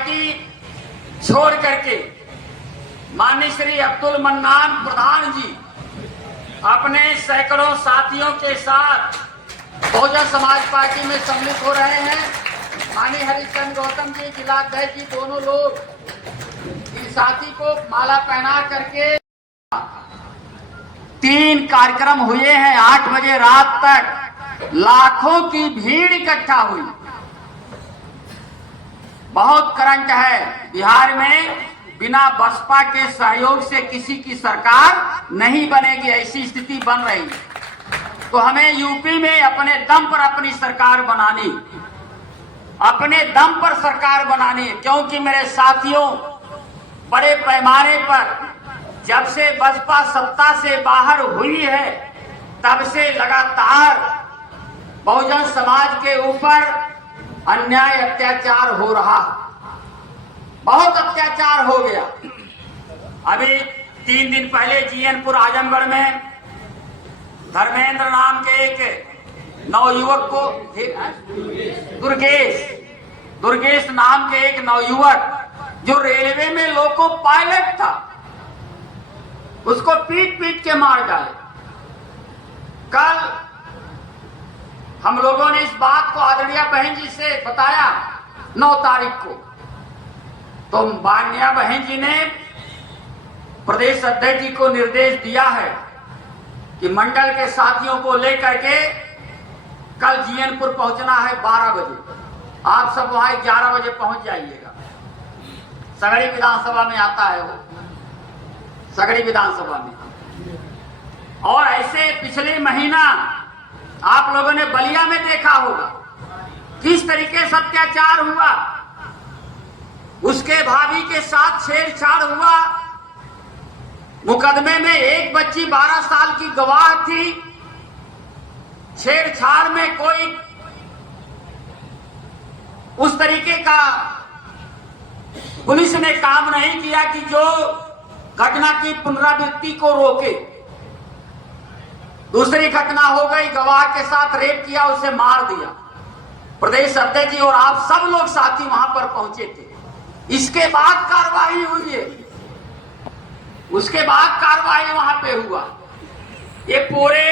Party छोड़ करके माननीय श्री अब्दुल मन्नान प्रधान जी अपने सैकड़ों साथियों के साथ बहुजन समाज पार्टी में सम्मिलित हो रहे हैं। माननीय हरिचंद गौतम जी जिलाध्यक्ष जी दोनों लोग इन साथी को माला पहना करके 3 कार्यक्रम हुए हैं। 8 बजे रात तक लाखों की भीड़ इकट्ठा हुई। बहुत करंट है बिहार में। बिना बसपा के सहयोग से किसी की सरकार नहीं बनेगी, ऐसी स्थिति बन रही है। तो हमें यूपी में अपने दम पर अपनी सरकार बनानी, अपने दम पर सरकार बनानी है। क्योंकि मेरे साथियों, बड़े पैमाने पर जब से बसपा सत्ता से बाहर हुई है तब से लगातार बहुजन समाज के ऊपर अन्याय अत्याचार हो रहा, बहुत अत्याचार हो गया। अभी 3 दिन पहले जीएनपुर आजमगढ़ में धर्मेंद्र नाम के एक नवयुवक को, दुर्गेश नाम के एक नवयुवक जो रेलवे में लोको पायलट था, उसको पीट पीट के मार डाले। कल हम लोगों ने इस बात को आदरणीय बहन जी से बताया 9 तारीख को, तो माननीय बहन जी ने प्रदेश अध्यक्ष जी को निर्देश दिया है कि मंडल के साथियों को लेकर के कल जीएनपुर पहुंचना है 12 बजे। आप सब वहां 11 बजे पहुंच जाइएगा। सगड़ी विधानसभा में आता है वो, सगड़ी विधानसभा में। और ऐसे पिछले महीना आप लोगों ने बलिया में देखा होगा किस तरीके से अत्याचार हुआ, उसके भाभी के साथ छेड़छाड़ हुआ। मुकदमे में एक बच्ची 12 साल की गवाह थी। छेड़छाड़ में कोई उस तरीके का पुलिस ने काम नहीं किया कि जो घटना की पुनरावृत्ति को रोके। दूसरी घटना हो गई, गवाह के साथ रेप किया, उसे मार दिया। प्रदेश अध्यक्ष जी और आप सब लोग साथी वहां पर पहुंचे थे। इसके बाद कार्रवाई हुई है, उसके बाद कार्रवाई वहां पे हुआ। ये पूरे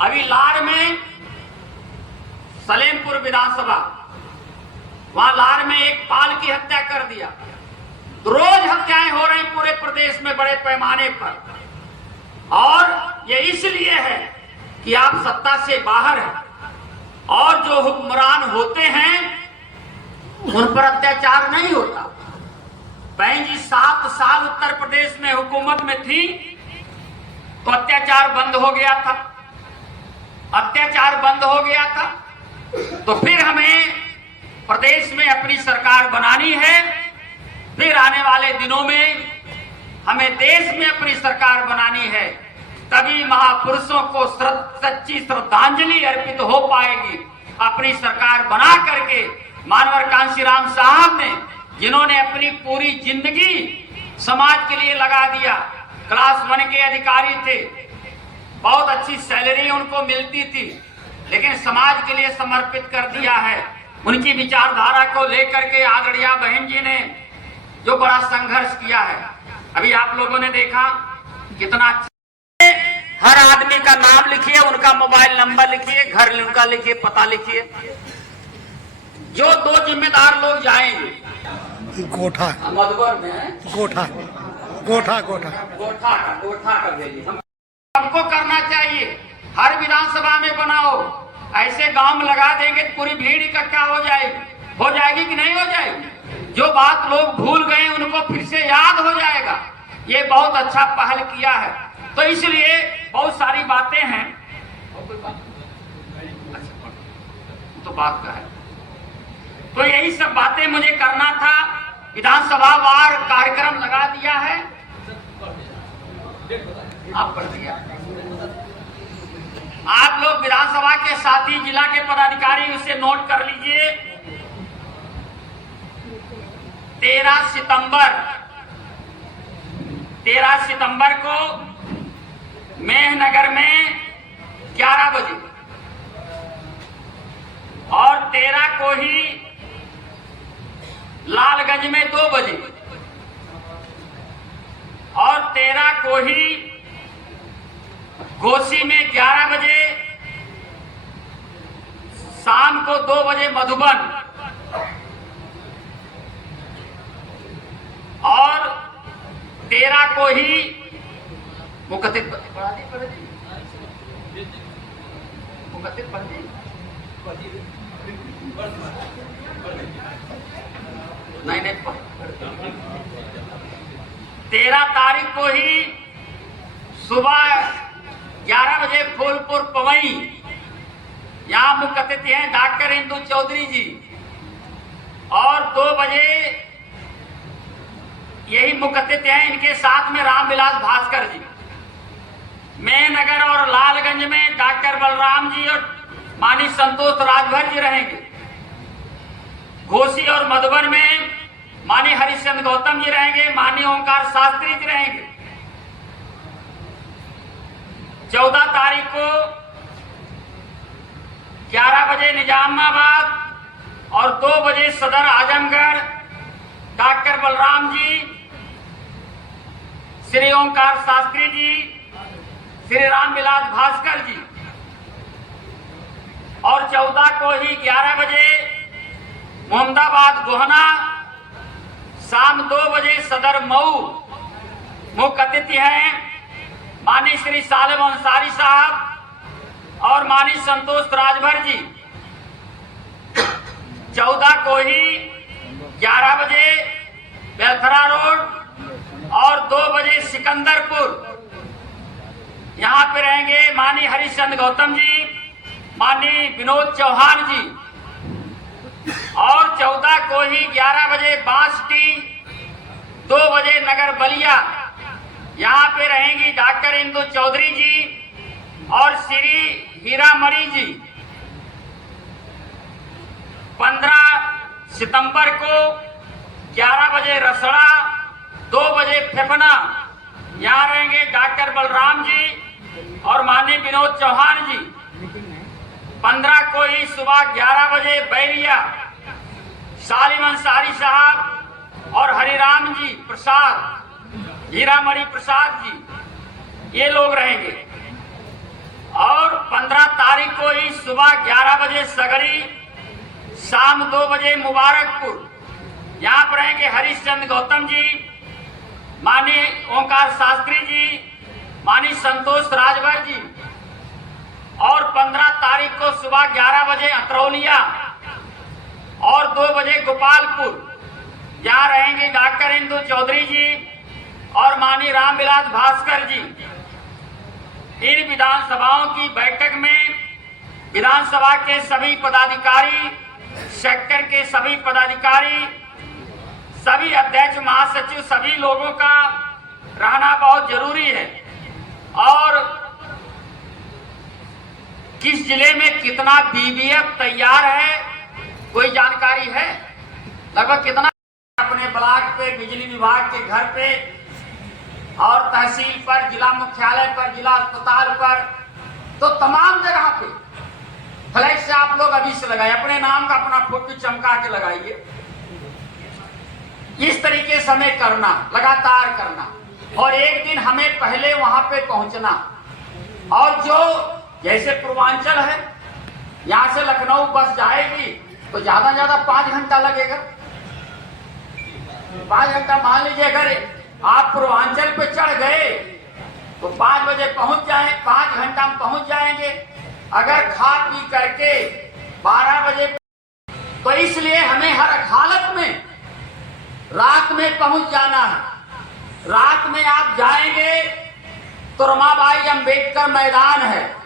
अभी लार में सलेमपुर विधानसभा, वहां लार में एक पाल की हत्या कर दिया। रोज हत्याएं हो रही पूरे प्रदेश में बड़े पैमाने पर। और ये इसलिए है कि आप सत्ता से बाहर हैं और जो हुक्मरान होते हैं उन पर अत्याचार नहीं होता। बहन जी 7 साल उत्तर प्रदेश में हुकूमत में थी तो अत्याचार बंद हो गया था, अत्याचार बंद हो गया था। तो फिर हमें प्रदेश में अपनी सरकार बनानी है। फिर आने वाले दिनों में हमें देश में अपनी सरकार बनानी है। तभी महापुरुषों को सच्ची श्रद्धांजलि अर्पित हो पाएगी। अपनी सरकार बना करके मानवर कांशीराम साहब ने, जिन्होंने अपनी पूरी जिंदगी समाज के लिए लगा दिया, क्लास 1 के अधिकारी थे, बहुत अच्छी सैलरी उनको मिलती थी, लेकिन समाज के लिए समर्पित कर दिया है। उनकी विचारधारा को लेकर के आदरणीय बहन जी ने जो बड़ा संघर्ष किया है, अभी आप लोगों ने देखा कितना। हर आदमी का नाम लिखिए, उनका मोबाइल नंबर लिखिए, घर उनका लिखिए, पता लिखिए। जो 2 जिम्मेदार लोग जाएंगे गोठा मधुबन में, गोठा गोठा गोठा गोठा कर देंगे। सबको करना चाहिए, हर विधानसभा में बनाओ। ऐसे गांव में लगा देंगे तो पूरी भीड़ इकट्ठा हो जाएगी कि नहीं हो जाएगी? जो बात लोग भूल गए उनको फिर से याद हो जाएगा। ये बहुत अच्छा पहल किया है। तो इसलिए बहुत सारी बातें हैं, तो बात का है, तो यही सब बातें मुझे करना था। विधानसभा वार कार्यक्रम लगा दिया है, आप कर दिया। आप लोग विधानसभा के साथी, जिला के पदाधिकारी उसे नोट कर लीजिए। 13 सितंबर को मेहनगर में 11 बजे और 13 को ही लालगंज लालगंज में 2 बजे और 13 को ही घोसी में 11 बजे, शाम को 2 बजे मधुबन और 13 को ही नहीं 13 तारीख को ही सुबह 11 बजे फूलपुर पवई, यहाँ मुख्य अतिथि हैं डॉक्टर इंदु चौधरी जी, और 2 बजे यही मुख्य अतिथि हैं, इनके साथ में रामविलास भास्कर जी। मेहनगर और लालगंज में डॉक्टर बलराम जी और माननीय संतोष राजभर जी रहेंगे। घोसी और मधुबन में माननीय हरिश्चंद्र गौतम जी रहेंगे, माननीय ओंकार शास्त्री जी रहेंगे। 14 तारीख को 11 बजे निजामाबाद और 2 बजे सदर आजमगढ़ डॉक्टर बलराम जी, श्री ओंकार शास्त्री जी, श्री रामविलास भास्कर जी, और 14 को ही 11 बजे मोहम्मदाबाद गोहना, शाम 2 बजे सदर मऊ। मुख्य अतिथि हैं माननीय श्री सालिम अंसारी साहब और माननीय संतोष राजभर जी। 14 को ही 11 बजे बेलथरा रोड और 2 बजे सिकंदरपुर, यहाँ पे रहेंगे माननीय हरिश्चंद्र गौतम जी, माननीय विनोद चौहान जी। और 14 को ही 11 बजे बांसटी, 2 बजे नगर बलिया, यहाँ पे रहेंगी डॉक्टर इंदु चौधरी जी और श्री हीरामणि जी। 15 सितंबर को 11 बजे रसड़ा, 2 बजे फेफना, यहाँ रहेंगे डॉक्टर बलराम जी और माननीय विनोद चौहान जी। 15 को ही सुबह 11 बजे बैरिया, सालिम अंसारी साहब और हरिराम जी प्रसाद, हीरामणि प्रसाद जी, ये लोग रहेंगे। और 15 तारीख को ही सुबह 11 बजे सगड़ी, शाम 2 बजे मुबारकपुर, यहाँ पर रहेंगे हरिश्चंद्र गौतम जी, माननीय ओंकार शास्त्री जी, माननीय संतोष राजभर जी। और 15 तारीख को सुबह 11 बजे अतरौलिया और 2 बजे गोपालपुर, यहाँ रहेंगे डॉक्टर इंदु चौधरी जी और माननीय रामविलास भास्कर जी। इन विधानसभाओं की बैठक में विधानसभा के सभी पदाधिकारी, सेक्टर के सभी पदाधिकारी, सभी अध्यक्ष, महासचिव, सभी लोगों का रहना बहुत जरूरी है। और किस जिले में कितना बीबीएफ तैयार है, कोई जानकारी है? लगभग कितना अपने ब्लॉक पे, बिजली विभाग के घर पे और तहसील पर, जिला मुख्यालय पर, जिला अस्पताल पर, तो तमाम जगह पे फ्लैक्स से आप लोग अभी से लगाए, अपने नाम का अपना फोटो चमका के लगाइए। इस तरीके से हमें करना, लगातार करना, और एक दिन हमें पहले वहां पे पहुंचना। और जो जैसे पूर्वांचल है, यहाँ से लखनऊ बस जाएगी तो ज्यादा ज्यादा 5 घंटा लगेगा। 5 घंटा मान लीजिए, अगर आप पूर्वांचल पे चढ़ गए तो 5 बजे पहुंच जाए, 5 घंटा में पहुंच जाएंगे। अगर खा पी करके 12 बजे, तो इसलिए हमें हर हालत में रात में पहुंच जाना है। रात में आप जाएंगे तो रमाबाई अंबेडकर मैदान है,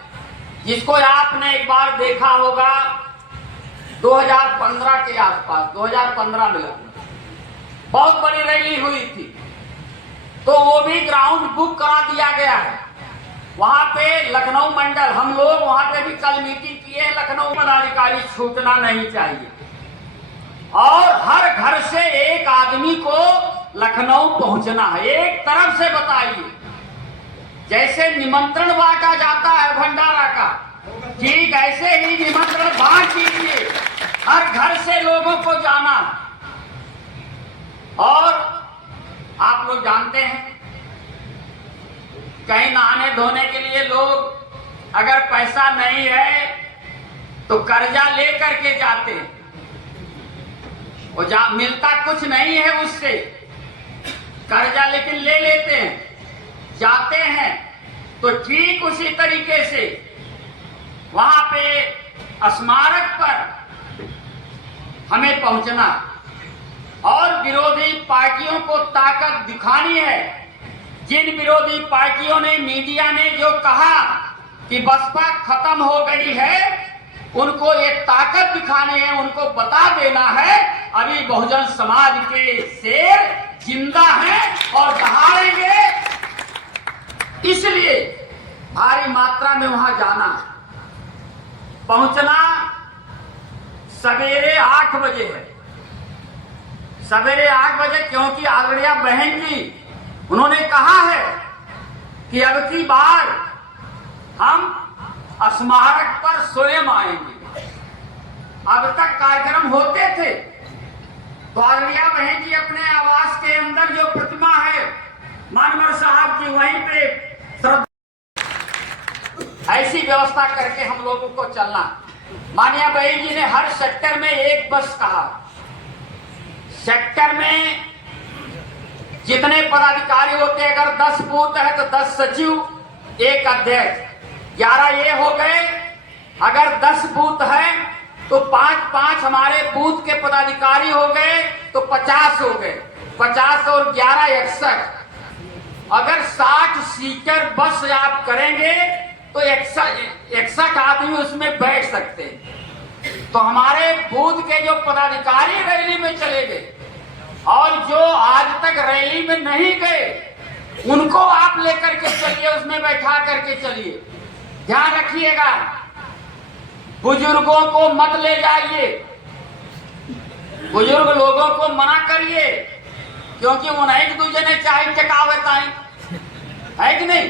जिसको आपने एक बार देखा होगा 2015 के आसपास, 2015 में बहुत बड़ी रैली हुई थी, तो वो भी ग्राउंड बुक करा दिया गया है। वहां पे लखनऊ मंडल, हम लोग वहां पे भी कल मीटिंग किए। लखनऊ पदाधिकारी छूटना नहीं चाहिए, और हर घर से एक आदमी को लखनऊ पहुंचना है। एक तरफ से बताइए, जैसे निमंत्रण बांटा जाता है भंडारा का, ठीक ऐसे ही निमंत्रण बांट दीजिए, हर घर से लोगों को जाना। आप लोग जानते हैं, कहीं नहाने धोने के लिए लोग अगर पैसा नहीं है तो कर्जा ले करके जाते हैं, और मिलता कुछ नहीं है उससे, कर्जा लेकिन ले लेते हैं, जाते हैं। तो ठीक उसी तरीके से वहां पे स्मारक पर हमें पहुंचना और विरोधी पार्टियों को ताकत दिखानी है। जिन विरोधी पार्टियों ने, मीडिया ने जो कहा कि बसपा खत्म हो गई है, उनको ये ताकत दिखानी है, उनको बता देना है अभी बहुजन समाज के शेर जिंदा हैं और दहाड़ेंगे। इसलिए भारी मात्रा में वहां जाना, पहुंचना सवेरे 8 बजे है। सवेरे 8 बजे, क्योंकि आगड़िया बहन जी उन्होंने कहा है कि अब की बार हम स्मारक पर स्वयं आएंगे। अब तक कार्यक्रम होते थे तो आगड़िया बहन जी अपने आवास के अंदर जो प्रतिमा है मानवर साहब की, वहीं पे ऐसी व्यवस्था करके हम लोगों को चलना। मानिया बहन जी ने हर सेक्टर में एक बस कहा। सेक्टर में जितने पदाधिकारी होते हैं, अगर 10 बूथ है तो 10 सचिव, 1 अध्यक्ष, 11 ये हो गए। अगर 10 बूथ है तो 5-5 हमारे बूथ के पदाधिकारी हो गए तो 50 हो गए। 50 और 11 61। अगर 60 सीटर बस आप करेंगे तो 61 आदमी उसमें बैठ सकते हैं। तो हमारे बूथ के जो पदाधिकारी रैली में चले गए और जो आज तक रैली में नहीं गए उनको आप लेकर के चलिए, उसमें बैठा करके चलिए। ध्यान रखिएगा, बुजुर्गों को मत ले जाइए, बुजुर्ग लोगों को मना करिए, क्योंकि उन्हें एक दूसरे ने चाय टकावत आई है कि नहीं।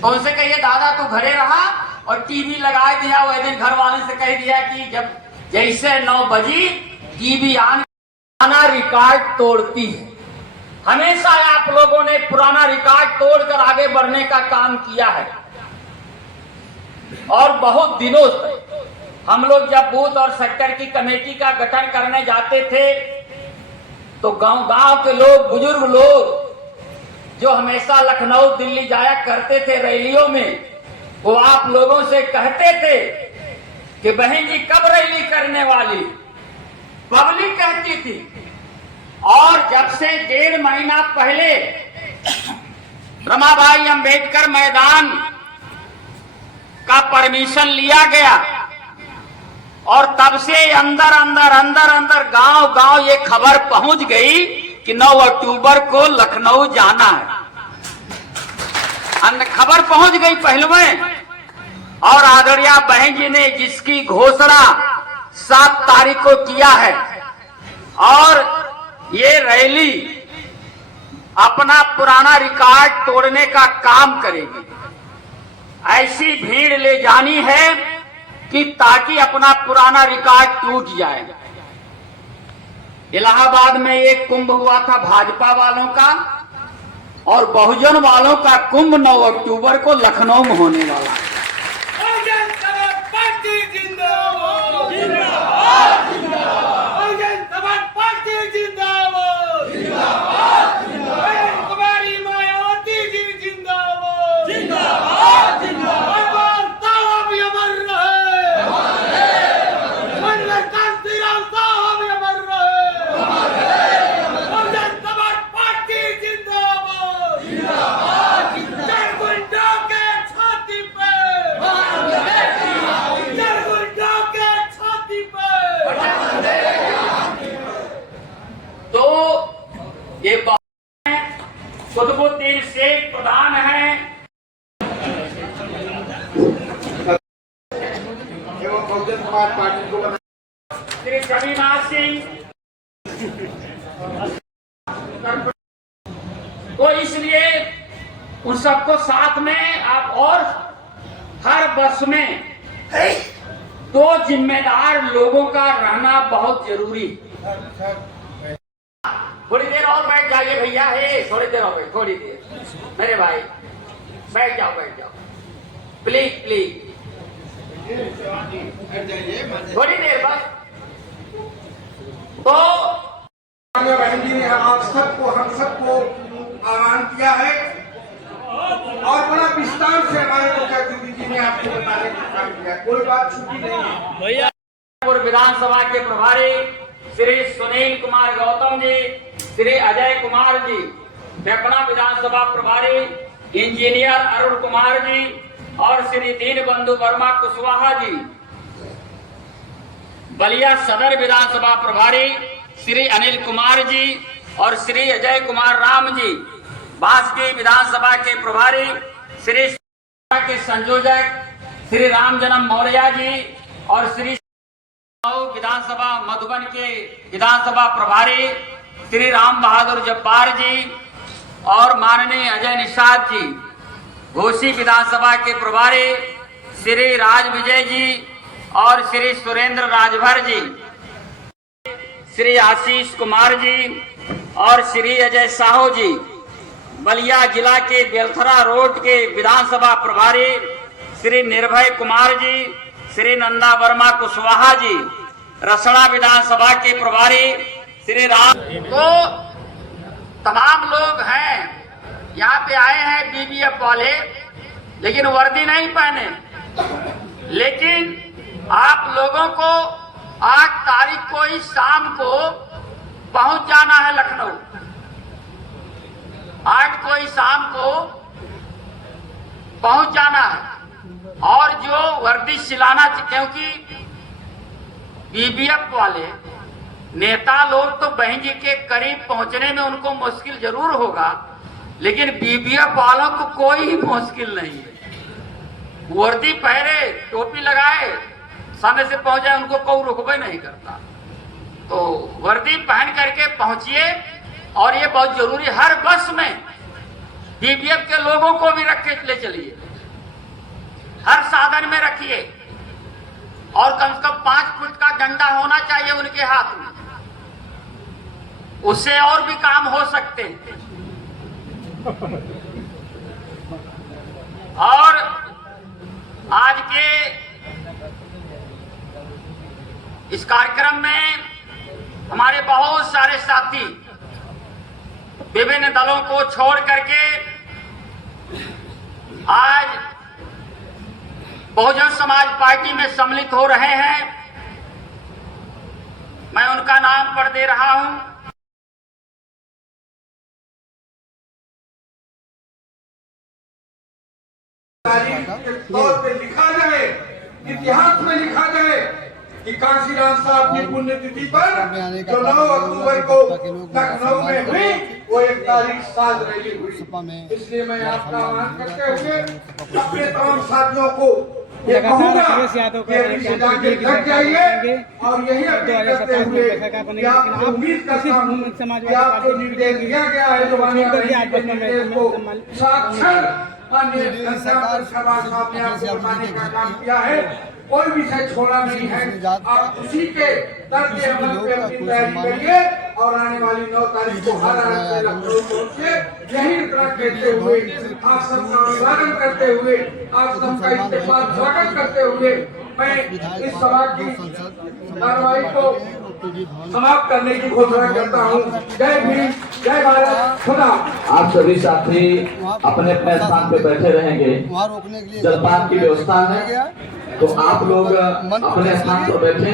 तो उनसे कहिए दादा तू घरे रहा और टीवी लगा दिया। वह दिन घर वाले से कह दिया कि जब जैसे 9 बजी टीवी पुराना रिकॉर्ड तोड़ती है। हमेशा आप लोगों ने पुराना रिकॉर्ड तोड़कर आगे बढ़ने का काम किया है। और बहुत दिनों से हम लोग जब बूथ और सेक्टर की कमेटी का गठन करने जाते थे तो गांव के लोग, बुजुर्ग लोग जो हमेशा लखनऊ दिल्ली जाया करते थे रैलियों में, वो आप लोगों से कहते थे कि बहन जी कब रैली करने वाली, पब्लिक कहती थी। और जब से 1.5 महीना पहले रमाबाई अंबेडकर मैदान का परमिशन लिया गया और तब से अंदर गांव ये खबर पहुंच गई कि 9 अक्टूबर को लखनऊ जाना है। खबर पहुंच गई पहले में। और आदरणीय बहन जी ने जिसकी घोषणा 7 तारीख को किया है, और ये रैली अपना पुराना रिकॉर्ड तोड़ने का काम करेगी। ऐसी भीड़ ले जानी है कि ताकि अपना पुराना रिकॉर्ड टूट जाए। इलाहाबाद में एक कुंभ हुआ था भाजपा वालों का, और बहुजन वालों का कुंभ 9 अक्टूबर को लखनऊ में होने वाला है। ये कुतुबुद्दीन शेख प्रधान है, श्री कविनाथ सिंह। तो इसलिए उन सबको साथ में आप, और हर बस में 2 जिम्मेदार लोगों का रहना बहुत जरूरी है। थोड़ी देर और बैठ जाइए भैया, हे थोड़ी देर और बैठ, थोड़ी देर मेरे भाई, बैठ जाओ बैठ जाओ, प्लीज प्लीज, थोड़ी देर बस। तो बहन जी ने आप सबको, हम सबको आह्वान किया है और बड़ा विस्तार से हमारे मुख्य अतिथि जी ने आपको बताने का काम किया, कोई बात छुट्टी नहीं है। विधानसभा के प्रभारी श्री सुनील कुमार गौतम जी, श्री अजय कुमार जी, फेफना विधानसभा प्रभारी इंजीनियर अरुण कुमार जी और श्री दीनबंधु वर्मा कुशवाहा जी, बलिया सदर विधानसभा प्रभारी श्री अनिल कुमार जी और श्री अजय कुमार राम जी, बांसगी विधानसभा के प्रभारी श्री के संयोजक श्री राम जन्म मौर्य जी और श्री विधानसभा मधुबन के विधानसभा प्रभारी श्री राम बहादुर जब्बार जी और माननीय अजय निषाद जी, घोसी विधानसभा के प्रभारी श्री राज विजय जी और श्री सुरेंद्र राजभर जी, श्री आशीष कुमार जी और श्री अजय साहू जी, बलिया जिला के बेलथरा रोड के विधानसभा प्रभारी श्री निर्भय कुमार जी, श्री नंदा वर्मा कुशवाहा जी, रसड़ा विधानसभा के प्रभारी श्री राम। तो तमाम लोग हैं यहाँ पे आए हैं बीबीएफ वाले, लेकिन वर्दी नहीं पहने। लेकिन आप लोगों को 8 तारीख को ही शाम को पहुंच जाना है लखनऊ। 8 को ही शाम को पहुंच जाना है और जो वर्दी सिलाना, क्योंकि बीबीएफ वाले नेता लोग तो बहन जी के करीब पहुंचने में उनको मुश्किल जरूर होगा, लेकिन बीबीएफ वालों को कोई मुश्किल नहीं है। वर्दी पहने, टोपी लगाए, सामने से पहुंच जाए, उनको कोई रुकबे नहीं करता। तो वर्दी पहन करके पहुंचिए और ये बहुत जरूरी, हर बस में बीबीएफ के लोगों को भी रख के ले चलिए, हर साधन में रखिए और कम से कम 5 फुट का डंडा होना चाहिए उनके हाथ में, उससे और भी काम हो सकते हैं। और आज के इस कार्यक्रम में हमारे बहुत सारे साथी विभिन्न दलों को छोड़ करके आज बहुजन समाज पार्टी में सम्मिलित हो रहे हैं। मैं उनका नाम पढ़ दे रहा हूं। तौर पे लिखा जाए, इतिहास में लिखा जाए कि काशीराम साहब की पुण्यतिथि पर जो 9 अक्टूबर को लखनऊ में हुई वो एक तारीख साज रही हुई। इसलिए मैं आपका आह्वान करते हुए अपने तमाम साथियों को ये कहूँगा कि अभी जाके लग जाइए और यही अपील करते हुए कि आपको उम्मीद करता हूँ कि आपको निर्देश दिया गया है जो निर्देश को साक्षर माननीय सरकार साहब ने आपको बताने का काम किया है। कोई विषय छोड़ा नहीं है, आप उसी के तर्क के अमल पे अपनी तैयारी करिए और आने वाली 9 तारीख को हर हालत में लखनऊ पहुंचे। यही इतना कहते हुए आप सबका अभिवादन करते हुए, आप सबका इस्तेमाल स्वागत करते हुए मैं इस सभा की कार्रवाई को समाप्त करने की घोषणा करता हूँ। जय भीम, जय भारत, खुदा। आप सभी साथी अपने अपने स्थान पे बैठे रहेंगे। जलपान की व्यवस्था है, तो आप लोग अपने स्थान पर बैठे।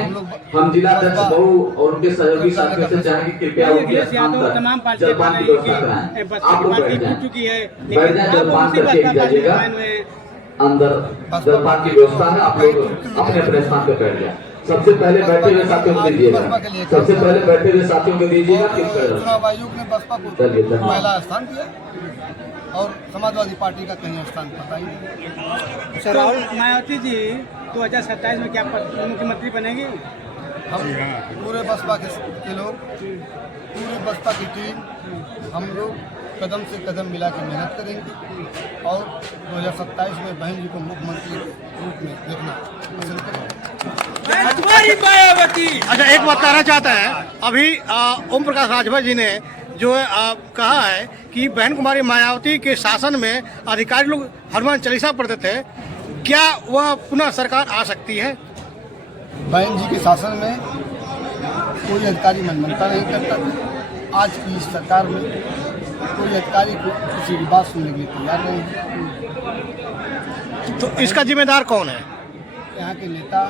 हम जिला अध्यक्ष बहु और उनके सहयोगी साथियों से चाहेंगे कृपया उनके स्थान पर जलपान की व्यवस्था कराएं। आप लोग बैठ जाए, जलपान करके जाइएगा। अंदर जलपान की व्यवस्था है, आप लोग अपने अपने स्थान पर बैठ जाए। सबसे पहले बैठे हुए साथियों को दीजिएगा, सबसे पहले बैठे हुए साथियों को दीजिएगा। चुनाव आयोग ने बसपा को पहला स्थान दिया और समाजवादी पार्टी का कहीं स्थान पता ही नहीं। राहुल मायावती जी 2027 में क्या मुख्यमंत्री बनेगी? हम पूरे बसपा के लोग, पूरी बसपा की टीम, हम लोग कदम से कदम मिला के मेहनत करेंगे और 2027 में बहन जी को मुख्यमंत्री के रूप में देखना पसंद करेंगे। अच्छा, एक बात कहना चाहता है, अभी ओम प्रकाश राजभर जी ने जो है आप कहा है कि बहन कुमारी मायावती के शासन में अधिकारी लोग हनुमान चालीसा पढ़ते थे, क्या वह पुनः सरकार आ सकती है? बहन जी के शासन में कोई अधिकारी मनमानता नहीं करता था। आज की इस सरकार में कोई अधिकारी किसी की बात सुनने के लिए तैयार नहीं है। तो इसका जिम्मेदार कौन है? यहाँ के नेता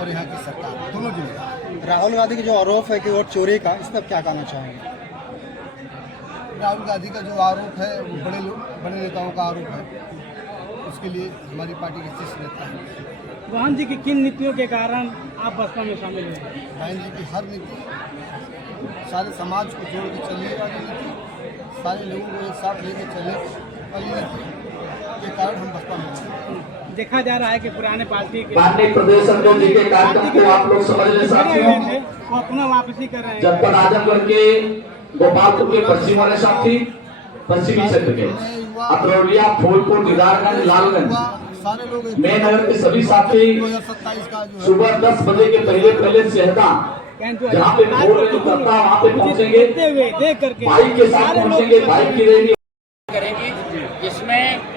और यहाँ की सरकार दोनों जिम्मेदार। राहुल गांधी के जो आरोप है कि वोट चोरी का, इस पर क्या कहना चाहेंगे? राहुल गांधी का जो आरोप है वो बड़े नेताओं का आरोप है, उसके लिए हमारी पार्टी के शीर्ष नेता है। बहन जी की किन नीतियों के कारण आप बसपा में शामिल हुए? बहन जी की हर नीति सारे समाज को जोड़ के चलने वाली नीति, सारे लोगों को एक साथ लेकर चलने वाली नीति के कारण हम बसपा में। देखा जा रहा है कि पुराने पार्टी के माननीय प्रदेश अध्यक्ष जी के कार्यक्रम को आप लोग समझ लें साथियों। वो अपना वापसी कर रहे हैं। जनपद आजमगढ़ के गोपालपुर के पश्चिम वाले साथी, पश्चिमी क्षेत्र के अतरौलिया, फूलपुर, दीदारगंज, लालगंज, सारे लोग मेन नगर के सभी साथी 2027 का जो सुबह 10 बजे के पहले सेहदा जहाँ पे फोर लेन उतरता वहाँ पे पहुँचेंगे, देख करके बाइक के साथ पहुँचेंगे, बाइक की रैली करेंगी, जिसमें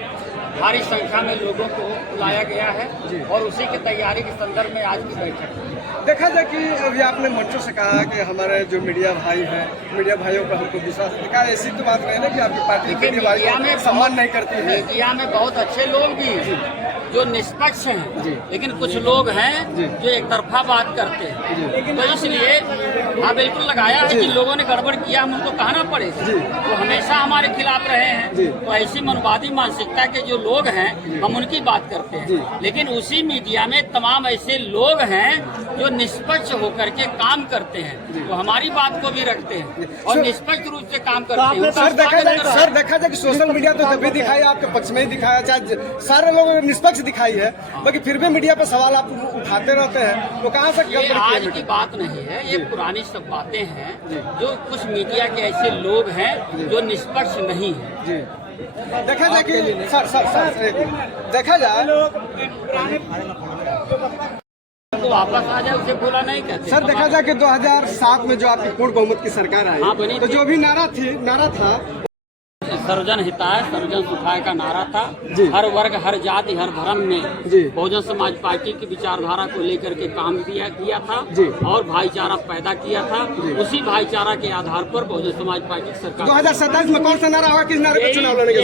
भारी संख्या में लोगों को बुलाया गया है और उसी की तैयारी के संदर्भ में आज की बैठक है। देखा जाए कि अभी आपने मंचों से कहा कि हमारे जो मीडिया भाई हैं, मीडिया भाइयों का हमको विश्वास दिखा, ऐसी तो बात नहीं ना कि आपकी पार्टी मीडिया भाइयों में सम्मान नहीं करती है। मीडिया में बहुत अच्छे लोग भी हैं जो निष्पक्ष हैं, लेकिन कुछ लोग हैं जो एक तरफा बात करते हैं। तो इसलिए हाँ बिल्कुल लगाया है कि लोगों ने गड़बड़ किया, हम उनको कहना पड़ेगा। वो हमेशा हमारे खिलाफ रहे हैं, तो ऐसी मनवादी मानसिकता के जो लोग हैं हम उनकी बात करते हैं। लेकिन उसी मीडिया में तमाम ऐसे लोग हैं जो निष्पक्ष होकर के काम करते हैं, तो हमारी बात को भी रखते हैं और निष्पक्ष रूप से काम करते हैं। सर देखा जाए कि सोशल मीडिया तो जब भी दिखाई आपके पक्ष में ही दिखाया, चाहे सारे लोग निष्पक्ष दिखाई है, बाकी फिर भी मीडिया पर सवाल आप उठाते रहते हैं, तो कहाँ से ये आज की बात नहीं है, ये पुरानी सब बातें हैं जो कुछ मीडिया के ऐसे लोग हैं जो निष्पक्ष नहीं है। देखा जाए कि सर देखा जाए तो वापस आ जाए, उसे पूरा नहीं कहते। सर देखा जाए कि 2007 में जो आपकी पूर्ण बहुमत की सरकार आई, हाँ, बनी तो थी। जो भी नारा था सर्वजन हिताय सर्वजन सुखाय का नारा था। हर वर्ग, हर जाति, हर धर्म में बहुजन समाज पार्टी की विचारधारा को लेकर के काम किया था और भाईचारा पैदा किया था। उसी भाईचारा के आधार पर बहुजन समाज पार्टी की सरकार 2027 में कौन सा नारा होगा, किस नारे पर चुनाव लड़ेंगे?